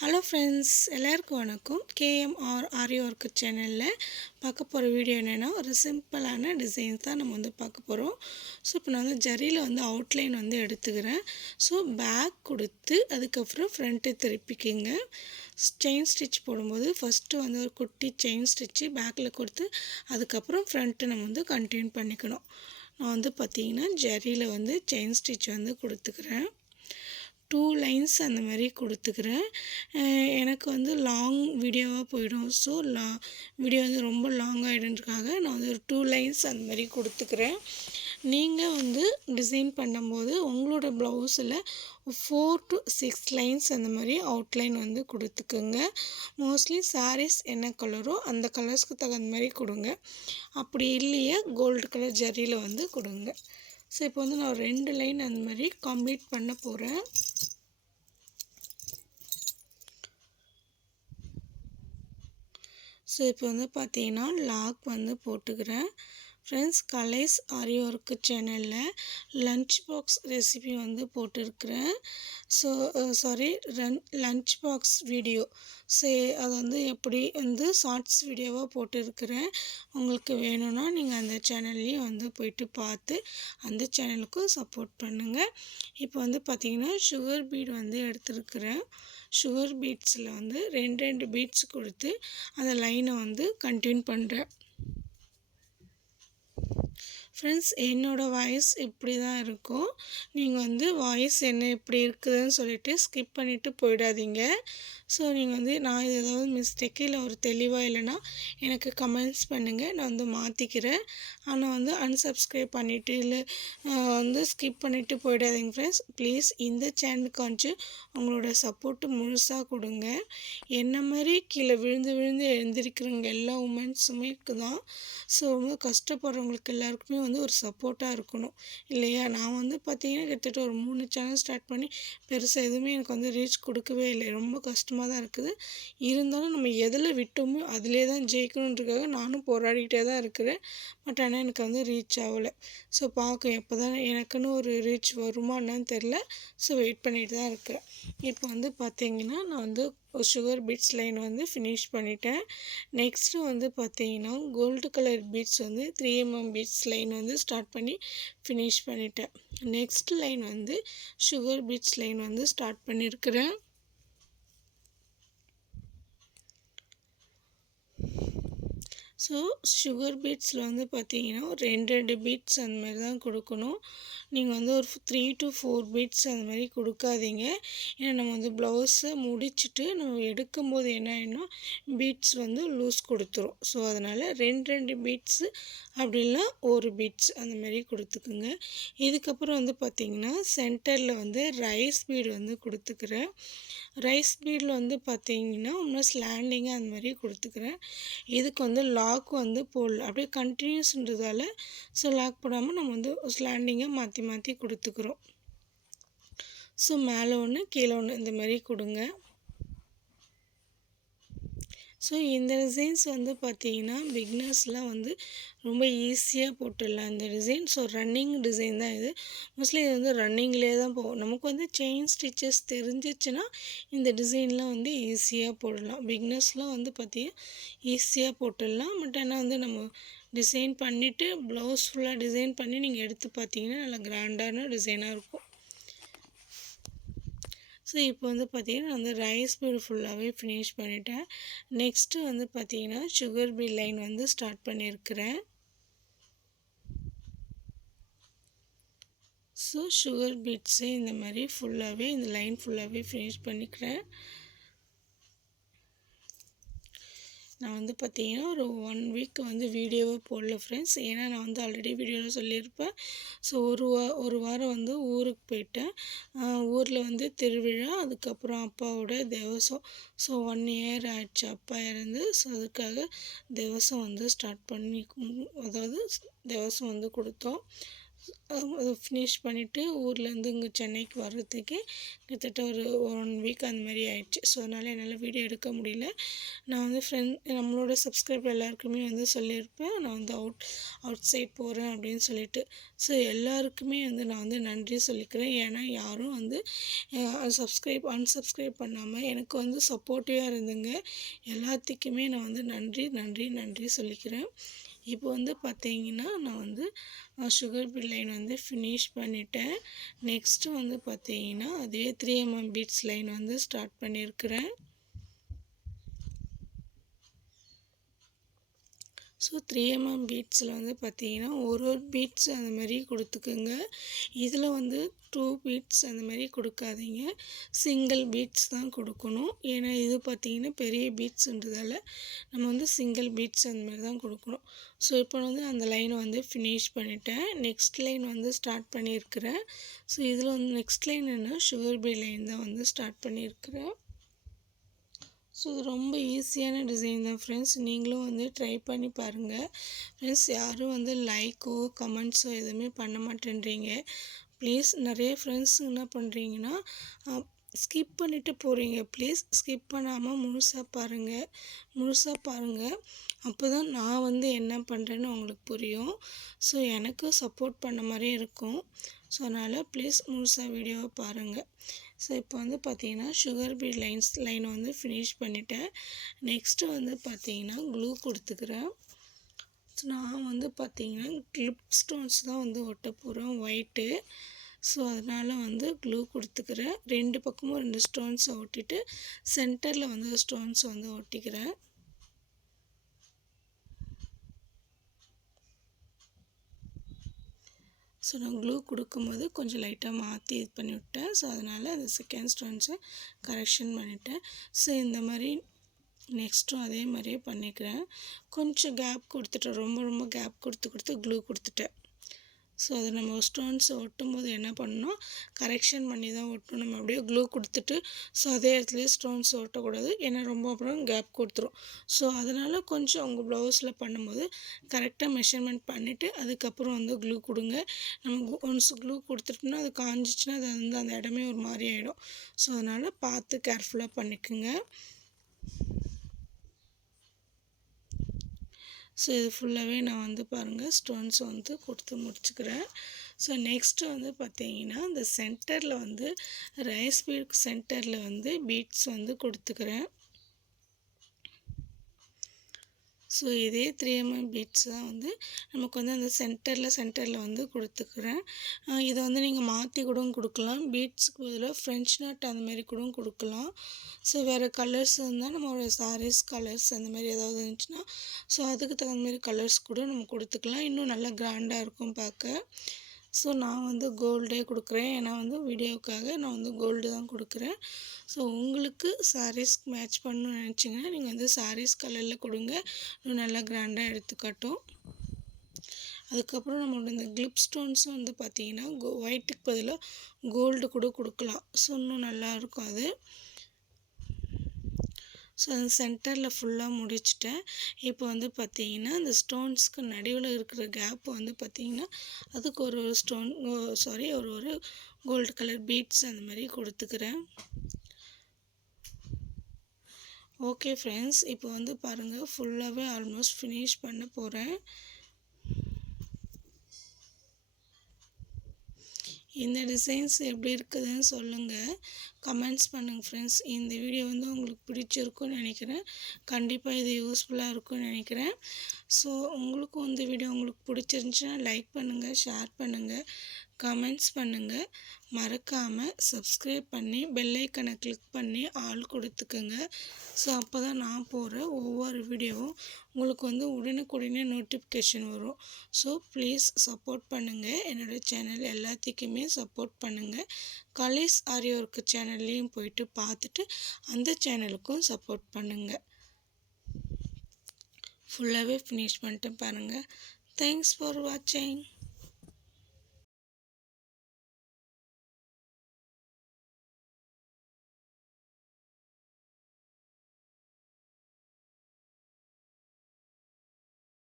Hello friends, எல்லாருக்கும் வணக்கம். KMR ஆரி work சேனலில் பார்க்க போகிற வீடியோ என்னென்னா, ஒரு சிம்பிளான டிசைன்ஸ் தான் நம்ம வந்து பார்க்க போகிறோம். ஸோ இப்போ நான் வந்து ஜரியில் வந்து அவுட்லைன் வந்து எடுத்துக்கிறேன். ஸோ பேக் கொடுத்து அதுக்கப்புறம் ஃப்ரண்ட்டு திருப்பிக்கிங்க. செயின் ஸ்டிச் போடும்போது ஃபஸ்ட்டு வந்து ஒரு குட்டி செயின் ஸ்டிச்சு பேக்கில் கொடுத்து அதுக்கப்புறம் ஃப்ரண்ட்டு நம்ம வந்து கண்டினியூ பண்ணிக்கணும். நான் வந்து பார்த்திங்கன்னா ஜரியில் வந்து செயின் ஸ்டிச் வந்து கொடுத்துக்கிறேன். 2 லைன்ஸ் அந்த மாதிரி கொடுத்துக்கிறேன். எனக்கு வந்து லாங் வீடியோவாக போயிடும். ஸோ வீடியோ வந்து ரொம்ப லாங் ஆகிடுன்றதுக்காக நான் வந்து ஒரு 2 லைன்ஸ் அந்த மாதிரி கொடுத்துக்கிறேன். நீங்கள் வந்து டிசைன் பண்ணும்போது உங்களோட ப்ளவுஸில் 4 to 6 லைன்ஸ் அந்த மாதிரி அவுட்லைன் வந்து கொடுத்துக்குங்க. மோஸ்ட்லி சாரீஸ் என்ன கலரோ அந்த கலர்ஸ்க்கு தகுந்த மாதிரி கொடுங்க. அப்படி இல்லையா கோல்டு கலர் ஜரியில் வந்து கொடுங்க. ஸோ இப்போ வந்து நான் 2 லைன் அந்த மாதிரி கம்ப்ளீட் பண்ண போகிறேன். ஸோ இப்போ வந்து பார்த்தீங்கன்னா லாக் வந்து போட்டுக்கிறேன். ஃப்ரெண்ட்ஸ், கலைஸ் ஆரி ஒர்க் சேனலில் லன்ச் பாக்ஸ் ரெசிபி வந்து போட்டிருக்கிறேன். ஸோ லன்ச் பாக்ஸ் வீடியோ அது வந்து எப்படி வந்து ஷார்ட்ஸ் வீடியோவாக போட்டிருக்கிறேன். உங்களுக்கு வேணும்னா நீங்கள் அந்த சேனல்லையும் வந்து போயிட்டு பார்த்து அந்த சேனலுக்கும் சப்போர்ட் பண்ணுங்கள். இப்போ வந்து பார்த்திங்கன்னா சுகர் பீட் வந்து எடுத்துருக்கிறேன். சுகர் பீட்ஸில் வந்து 2 பீட்ஸ் கொடுத்து அந்த லைனை வந்து கண்டினியூ பண்ணுறேன். ஃப்ரெண்ட்ஸ், என்னோடய வாய்ஸ் இப்படி தான் இருக்கும். நீங்கள் வந்து வாய்ஸ் என்ன இப்படி இருக்குதுன்னு சொல்லிவிட்டு ஸ்கிப் பண்ணிவிட்டு போயிடாதீங்க. ஸோ நீங்கள் வந்து நான் இது ஏதாவது மிஸ்டேக்கு இல்லை ஒரு தெளிவாக இல்லைன்னா எனக்கு கமெண்ட்ஸ் பண்ணுங்கள், நான் வந்து மாற்றிக்கிறேன். ஆனால் வந்து அன்சப்ஸ்கிரைப் பண்ணிவிட்டு இல்லை வந்து ஸ்கிப் பண்ணிவிட்டு போயிடாதீங்க ஃப்ரெண்ட்ஸ். ப்ளீஸ் இந்த சேனலுக்கு கொஞ்சம் உங்களோட சப்போர்ட்டு முழுசாக கொடுங்க. என்ன மாதிரி கீழே விழுந்து விழுந்து எழுந்திருக்கிறவங்க எல்லா உமன்ஸுமே தான். ஸோ ரொம்ப கஷ்டப்படுறவங்களுக்கு எல்லாருக்குமே வந்து ஒரு சப்போர்ட்டாக இருக்கணும் இல்லையா? நான் வந்து பார்த்திங்கன்னா கிட்டத்தட்ட ஒரு 3 சேனல் ஸ்டார்ட் பண்ணி பெருசாக எதுவுமே எனக்கு வந்து ரீச் கொடுக்கவே இல்லை. ரொம்ப கஷ்டமாக தான் இருக்குது. இருந்தாலும் நம்ம எதில் விட்டோமோ அதிலே தான் ஜெயிக்கணுன்றதுக்காக நானும் போராடிக்கிட்டே தான் இருக்கிறேன். பட் ஆனால் எனக்கு வந்து ரீச் ஆகலை. ஸோ பார்க்க எப்போ தான் எனக்குன்னு ஒரு ரீச் வருமா என்னன்னு தெரில. ஸோ வெயிட் பண்ணிட்டு தான் இருக்கிறேன். இப்போ வந்து பார்த்திங்கன்னா நான் வந்து சுகர் பீட்ஸ் லைன் வந்து ஃபினிஷ் பண்ணிட்டேன். நெக்ஸ்ட்டு வந்து பார்த்திங்கன்னா கோல்டு கலர் பீட்ஸ் வந்து 3 mm பீட்ஸ் லைன் வந்து ஸ்டார்ட் பண்ணி ஃபினிஷ் பண்ணிட்டேன். நெக்ஸ்ட் லைன் வந்து சுகர் பீட்ஸ் லைன் வந்து ஸ்டார்ட் பண்ணியிருக்கிறேன். ஸோ சுகர் பீட்ஸில் வந்து பார்த்தீங்கன்னா 2 பீட்ஸ் அந்த மாதிரி தான் கொடுக்கணும். நீங்கள் வந்து ஒரு 3 to 4 பீட்ஸ் அந்த மாதிரி கொடுக்காதீங்க. ஏன்னா நம்ம வந்து ப்ளவுஸை முடிச்சுட்டு நம்ம எடுக்கும்போது என்ன ஆகிடும்னா பீட்ஸ் வந்து லூஸ் கொடுத்துரும். ஸோ அதனால் 2 பீட்ஸு அப்படி இல்லைனா 1 பீட்ஸ் அந்த மாதிரி கொடுத்துக்குங்க. இதுக்கப்புறம் வந்து பார்த்திங்கன்னா சென்டரில் வந்து ரைஸ் பீடு வந்து கொடுத்துக்கிறேன். ரைஸ் பீடில் வந்து பார்த்திங்கன்னா இன்னும் ஸ்லாண்டிங்காக அந்த மாதிரி கொடுத்துக்கிறேன். இதுக்கு வந்து லாக் வந்து போடல, அப்படியே கண்டினியூஸ்ன்றதால ஸோ லாக் போடாமல் நம்ம வந்து ஸ்லாண்டிங்கை மாற்றி மாற்றி கொடுத்துக்கிறோம். ஸோ மேலே ஒன்று கீழே ஒன்று இந்த மாதிரி கொடுங்க. ஸோ இந்த டிசைன்ஸ் வந்து பார்த்திங்கன்னா பிகினர்ஸ்லாம் வந்து ரொம்ப ஈஸியாக போட்டுடலாம் இந்த டிசைன். ஸோ ரன்னிங் டிசைன் தான் இது. மோஸ்ட்லி இது வந்து ரன்னிங்லேயே தான் போகும். நமக்கு வந்து செயின் ஸ்டிச்சஸ் தெரிஞ்சிச்சுன்னா இந்த டிசைன்லாம் வந்து ஈஸியாக போடலாம். பிகினர்ஸ்லாம் வந்து பார்த்திங்கன்னா ஈஸியாக போட்டுடலாம். பட் ஆனால் வந்து நம்ம டிசைன் பண்ணிவிட்டு ப்ளவுஸ் ஃபுல்லாக டிசைன் பண்ணி நீங்கள் எடுத்து பார்த்தீங்கன்னா நல்லா கிராண்டான டிசைனாக இருக்கும். ஸோ இப்போ வந்து பார்த்திங்கன்னா நான் வந்து ரைஸ் பீடு ஃபுல்லாகவே ஃபினிஷ் பண்ணிட்டேன். நெக்ஸ்ட்டு வந்து பார்த்திங்கன்னா சுகர் பீட் லைன் வந்து ஸ்டார்ட் பண்ணியிருக்கிறேன். ஸோ சுகர் பீட்ஸே இந்த மாதிரி ஃபுல்லாகவே இந்த லைன் ஃபுல்லாகவே ஃபினிஷ் பண்ணிக்கிறேன். நான் வந்து பார்த்திங்கன்னா ஒரு 1 வீக் வந்து வீடியோவை போடல ஃப்ரெண்ட்ஸ். ஏன்னா நான் வந்து ஆல்ரெடி வீடியோவில் சொல்லியிருப்பேன். ஸோ ஒரு வாரம் வந்து ஊருக்கு போயிட்டேன். ஊரில் வந்து திருவிழா, அதுக்கப்புறம் அப்பாவோட தேவசம். ஸோ 1 இயர் ஆயிடுச்சு அப்பா இறந்து. ஸோ அதுக்காக தேவசம் வந்து ஸ்டார்ட் பண்ணி அதாவது தேவசம் வந்து கொடுத்தோம். அது ஃபினிஷ் பண்ணிவிட்டு ஊர்லேருந்து இங்கே சென்னைக்கு வர்றதுக்கே கிட்டத்தட்ட ஒரு 1 வீக் அந்த மாதிரி ஆயிடுச்சு. ஸோ அதனால் என்னால் வீடியோ எடுக்க முடியல. நான் வந்து நம்மளோட சப்ஸ்கிரைபர் எல்லாருக்குமே வந்து சொல்லியிருப்பேன், நான் வந்து அவுட் சைட் போகிறேன் அப்படின்னு சொல்லிட்டு. ஸோ எல்லாருக்குமே வந்து நான் வந்து நன்றி சொல்லிக்கிறேன். ஏன்னா யாரும் வந்து அன்சப்ஸ்கிரைப் பண்ணாமல் எனக்கு வந்து சப்போர்ட்டிவாக இருந்துங்க. எல்லாத்துக்குமே நான் வந்து நன்றி சொல்லிக்கிறேன். இப்போ வந்து பார்த்தீங்கன்னா நான் வந்து சுகர் பீட் லைன் வந்து ஃபினிஷ் பண்ணிட்டேன். நெக்ஸ்ட்டு வந்து பார்த்தீங்கன்னா அதே 3mm பீட்ஸ் லைன் வந்து ஸ்டார்ட் பண்ணியிருக்கிறேன். ஸோ 3mm பீட்ஸில் வந்து பார்த்தீங்கன்னா ஒரு பீட்ஸ் அந்த மாதிரி கொடுத்துக்குங்க. இதில் வந்து 2 பீட்ஸ் அந்த மாதிரி கொடுக்காதீங்க, சிங்கிள் பீட்ஸ் தான் கொடுக்கணும். ஏன்னா இது பார்த்திங்கன்னா பெரிய பீட்ஸுன்றதால நம்ம வந்து சிங்கிள் பீட்ஸ் அந்த மாதிரி தான் கொடுக்கணும். ஸோ இப்போ வந்து அந்த லைனை வந்து ஃபினிஷ் பண்ணிட்டேன். நெக்ஸ்ட் லைன் வந்து ஸ்டார்ட் பண்ணியிருக்கிறேன். ஸோ இதில் வந்து நெக்ஸ்ட் லைன் என்ன சுகர் பீட் லைன் தான் வந்து ஸ்டார்ட் பண்ணியிருக்கிறேன். ஸோ இது ரொம்ப ஈஸியான டிசைன் தான் ஃப்ரெண்ட்ஸ். நீங்களும் வந்து ட்ரை பண்ணி பாருங்கள். ஃப்ரெண்ட்ஸ் யாரும் வந்து லைக்கோ கமெண்ட்ஸோ எதுவுமே பண்ண மாட்டேன்றீங்க. ப்ளீஸ் நிறைய ஃப்ரெண்ட்ஸ் என்ன பண்ணுறீங்கன்னா ஸ்கிப் பண்ணிவிட்டு போகிறீங்க. ப்ளீஸ் ஸ்கிப் பண்ணாமல் முழுசாக பாருங்கள். அப்போ தான் நான் வந்து என்ன பண்ணுறேன்னு உங்களுக்கு புரியும். ஸோ எனக்கு சப்போர்ட் பண்ண மாதிரியும் இருக்கும். ஸோ அதனால் ப்ளீஸ் முழுசாக வீடியோவை பாருங்கள். ஸோ இப்போ வந்து பார்த்தீங்கன்னா சுகர் பீட் லைன் வந்து ஃபினிஷ் பண்ணிட்டேன். நெக்ஸ்ட்டு வந்து பார்த்தீங்கன்னா க்ளூ கொடுத்துக்கிறேன். ஸோ நான் வந்து பார்த்தீங்கன்னா கிளிப் ஸ்டோன்ஸ் தான் வந்து ஒட்ட போகிறேன் ஒயிட்டு. ஸோ அதனால் வந்து க்ளூ கொடுத்துக்கிறேன். 2 பக்கமும் 2 ஸ்டோன்ஸை ஒட்டிட்டு சென்டரில் வந்து ஸ்டோன்ஸை வந்து ஒட்டிக்கிறேன். ஸோ நான் க்ளூ கொடுக்கும்போது கொஞ்சம் லைட்டாக மாற்றி இது பண்ணி விட்டேன். ஸோ அதனால் அந்த செகண்ட் ஸ்டோன்ஸை கரெக்ஷன் பண்ணிவிட்டேன். ஸோ இந்த மாதிரி நெக்ஸ்ட்டும் அதே மாதிரியே பண்ணிக்கிறேன். கொஞ்சம் கேப் கொடுத்துட்டேன், ரொம்ப கேப் கொடுத்து க்ளூ கொடுத்துட்டேன். ஸோ அதை நம்ம ஸ்டோன்ஸை ஒட்டும்போது என்ன பண்ணணும், கரெக்ஷன் பண்ணி தான் ஒட்டணும். நம்ம அப்படியே க்ளூ கொடுத்துட்டு ஸோ அதே இடத்துலையே ஸ்டோன்ஸ் ஒட்டக்கூடாது, ஏன்னா ரொம்ப அப்புறம் கேப் கொடுத்துரும். ஸோ அதனால் கொஞ்சம் உங்கள் ப்ளவுஸில் பண்ணும்போது கரெக்டாக மெஷர்மெண்ட் பண்ணிவிட்டு அதுக்கப்புறம் வந்து க்ளூ கொடுங்க. நம்ம ஒன்ஸ் க்ளூ கொடுத்துட்டோம்னா அது காஞ்சிச்சுன்னா அது வந்து அந்த இடமே ஒரு மாதிரி ஆகிடும். ஸோ அதனால் பார்த்து கேர்ஃபுல்லாக பண்ணிக்கோங்க. ஸோ இது ஃபுல்லாகவே நான் வந்து பாருங்கள் ஸ்டோன்ஸ் வந்து கொடுத்து முடிச்சுக்கிறேன். ஸோ நெக்ஸ்ட்டு வந்து பார்த்தீங்கன்னா இந்த சென்டரில் வந்து ரைஸ் பீட் சென்டரில் வந்து பீட்ஸ் வந்து கொடுத்துக்கிறேன். ஸோ இதே 3mm பீட்ஸ் தான் வந்து நமக்கு வந்து அந்த சென்டரில் வந்து கொடுத்துக்கிறேன். இதை வந்து நீங்கள் மாற்றி கூட கொடுக்கலாம். பீட்ஸுக்கு பதிலாக ஃப்ரெஞ்ச் நாட் அந்த மாதிரி கூட கொடுக்கலாம். ஸோ வேறு கலர்ஸ் இருந்தால் நம்மளோட சாரீஸ் கலர்ஸ் அந்த மாதிரி ஏதாவது இருந்துச்சுன்னா ஸோ அதுக்கு தகுந்த மாதிரி கலர்ஸ் கூட நம்ம கொடுத்துக்கலாம். இன்னும் நல்லா கிராண்டாக இருக்கும் பார்க்க. ஸோ நான் வந்து கோல்டே கொடுக்குறேன், ஏன்னா வந்து வீடியோவுக்காக நான் வந்து கோல்டு தான் கொடுக்குறேன். ஸோ உங்களுக்கு சாரீஸ்க்கு மேட்ச் பண்ணணும்னு நினச்சிங்கன்னா நீங்கள் வந்து சாரீஸ் கலரில் கொடுங்க, இன்னும் நல்லா கிராண்டாக எடுத்துக்காட்டும். அதுக்கப்புறம் நம்மளோட இந்த கிளிப் ஸ்டோன்ஸும் வந்து பார்த்திங்கன்னா ஒயிட்டுக்கு பதிலாக கோல்டு கூட கொடுக்கலாம். ஸோ இன்னும் நல்லாயிருக்கும் அது. ஸோ அந்த சென்டரில் ஃபுல்லாக முடிச்சிட்டேன். இப்போ வந்து பார்த்திங்கன்னா இந்த ஸ்டோன்ஸ்க்கு நடுவில் இருக்கிற கேப் வந்து பார்த்திங்கன்னா அதுக்கு ஒரு ஸ்டோன் ஒரு கோல்டு கலர் பீட்ஸ் அந்த மாதிரி கொடுத்துக்கிறேன். ஓகே ஃப்ரெண்ட்ஸ், இப்போ வந்து பாருங்கள் ஃபுல்லாகவே ஆல்மோஸ்ட் ஃபினிஷ் பண்ண போகிறேன். இந்த டிசைன்ஸ் எப்படி இருக்குதுன்னு சொல்லுங்கள், கமெண்ட்ஸ் பண்ணுங்கள் ஃப்ரெண்ட்ஸ். இந்த வீடியோ வந்து உங்களுக்கு பிடிச்சிருக்குன்னு நினைக்கிறேன். கண்டிப்பாக இது யூஸ்ஃபுல்லாக இருக்கும்னு நினைக்கிறேன். ஸோ உங்களுக்கும் இந்த வீடியோ உங்களுக்கு பிடிச்சிருந்துச்சுன்னா லைக் பண்ணுங்கள், ஷேர் பண்ணுங்கள், கமெண்ட்ஸ் பண்ணுங்கள். மறக்காமல் சப்ஸ்கிரைப் பண்ணி பெல் ஐக்கனை கிளிக் பண்ணி ஆல் கொடுத்துக்குங்க. ஸோ அப்போ தான் நான் போடுற ஒவ்வொரு வீடியோவும் உங்களுக்கு வந்து உடனுக்குடனே நோட்டிஃபிகேஷன் வரும். ஸோ ப்ளீஸ் சப்போர்ட் பண்ணுங்கள். என்னோடய சேனல் எல்லாத்துக்குமே சப்போர்ட் பண்ணுங்கள். கலர்ஸ் ஆரி ஒர்க் சேனல்லையும் போயிட்டு பார்த்துட்டு அந்த சேனலுக்கும் சப்போர்ட் பண்ணுங்கள். ஃபுல்லாகவே ஃபினிஷ் பண்ணிட்டு பாருங்கள். தேங்க்ஸ் ஃபார் வாட்சிங்.